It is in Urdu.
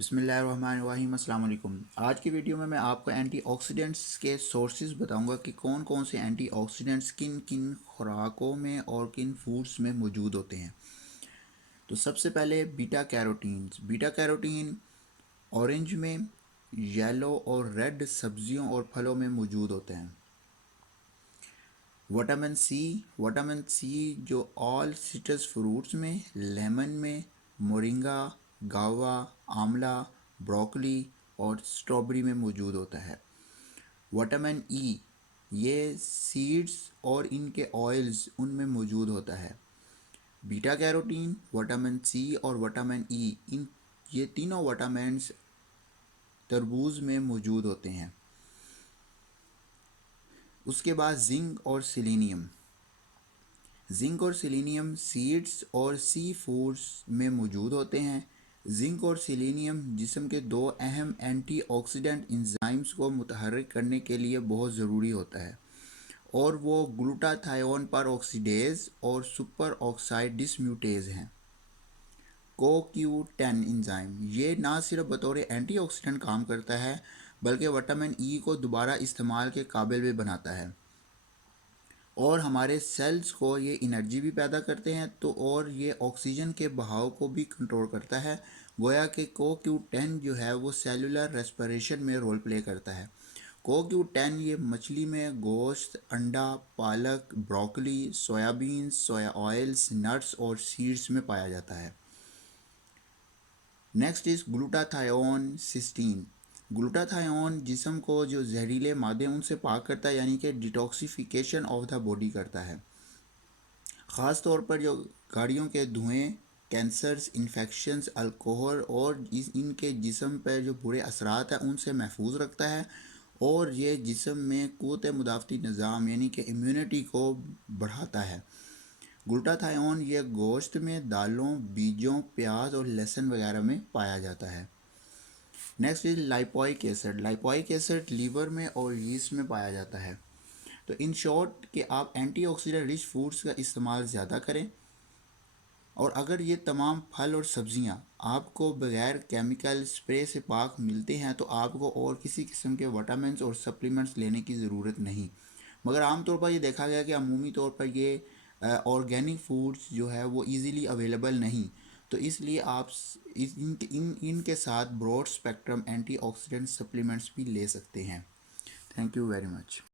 بسم اللہ الرحمن الرحیم۔ السلام علیکم۔ آج کی ویڈیو میں آپ کو اینٹی آکسیڈنٹس کے سورسز بتاؤں گا کہ کون کون سے اینٹی آکسیڈنٹس کن کن خوراکوں میں اور کن فوڈز میں موجود ہوتے ہیں۔ تو سب سے پہلے بیٹا کیروٹینز۔ بیٹا کیروٹین اورنج میں، یلو اور ریڈ سبزیوں اور پھلوں میں موجود ہوتے ہیں۔ وٹامن سی، وٹامن سی جو آل سٹرس فروٹس میں، لیمن میں، مورنگا، گاوا، آملہ، بروکلی اور اسٹرابری میں موجود ہوتا ہے۔ وٹامن ای، یہ سیڈز اور ان کے آئلز ان میں موجود ہوتا ہے۔ بیٹا کیروٹین، وٹامن سی اور وٹامن ای، یہ تینوں وٹامنس تربوز میں موجود ہوتے ہیں۔ اس کے بعد زنک اور سیلینیم۔ زنک اور سیلینیم سیڈز اور سی فوڈز میں موجود ہوتے ہیں۔ زنک اور سیلینیم جسم کے دو اہم اینٹی آکسیڈنٹ انزائمز کو متحرک کرنے کے لیے بہت ضروری ہوتا ہے، اور وہ گلوٹاتھیون پر آکسیڈیز اور سپر آکسائڈ ڈسمیوٹیز ہیں۔ CoQ10 انزائم یہ نہ صرف بطور اینٹی آکسیڈنٹ کام کرتا ہے بلکہ وٹامن ای کو دوبارہ استعمال کے قابل بھی بناتا ہے، اور ہمارے سیلز کو یہ انرجی بھی پیدا کرتے ہیں اور یہ آکسیجن کے بہاؤ کو بھی کنٹرول کرتا ہے۔ گویا کہ CoQ10 جو ہے وہ سیلولر ریسپریشن میں رول پلے کرتا ہے۔ CoQ10 یہ مچھلی میں گوشت، انڈا، پالک، بروکلی، سویابینز، سویا آئلز، نٹس اور سیڈز میں پایا جاتا ہے۔ نیکسٹ از گلوٹاتھیون سسٹین۔ گلوٹاتھیون جسم کو جو زہریلے مادے ان سے پاک کرتا ہے، یعنی کہ ڈیٹاکسیفیکیشن آف دا باڈی کرتا ہے۔ خاص طور پر جو گاڑیوں کے دھوئیں، کینسرز، انفیکشنز، الکوہل اور ان کے جسم پر جو برے اثرات ہیں ان سے محفوظ رکھتا ہے، اور یہ جسم میں قوت مدافعتی نظام یعنی کہ امیونٹی کو بڑھاتا ہے۔ گلوٹاتھیون یہ گوشت میں، دالوں، بیجوں، پیاز اور لہسن وغیرہ میں پایا جاتا ہے۔ Next is lipoic acid. Lipoic acid liver میں اور ییسٹ میں پایا جاتا ہے۔ تو ان شارٹ کہ آپ اینٹی آکسیڈنٹ رچ فوڈز کا استعمال زیادہ کریں، اور اگر یہ تمام پھل اور سبزیاں آپ کو بغیر کیمیکل اسپرے سے پاک ملتے ہیں تو آپ کو اور کسی قسم کے وٹامنس اور سپلیمنٹس لینے کی ضرورت نہیں۔ مگر عام طور پر یہ دیکھا گیا کہ عمومی طور پر یہ آرگینک فوڈز جو ہے وہ ایزیلی اویلیبل نہیں، تو اس لیے آپ ان کے ساتھ broad spectrum antioxidant supplements بھی لے سکتے ہیں۔ Thank you very much.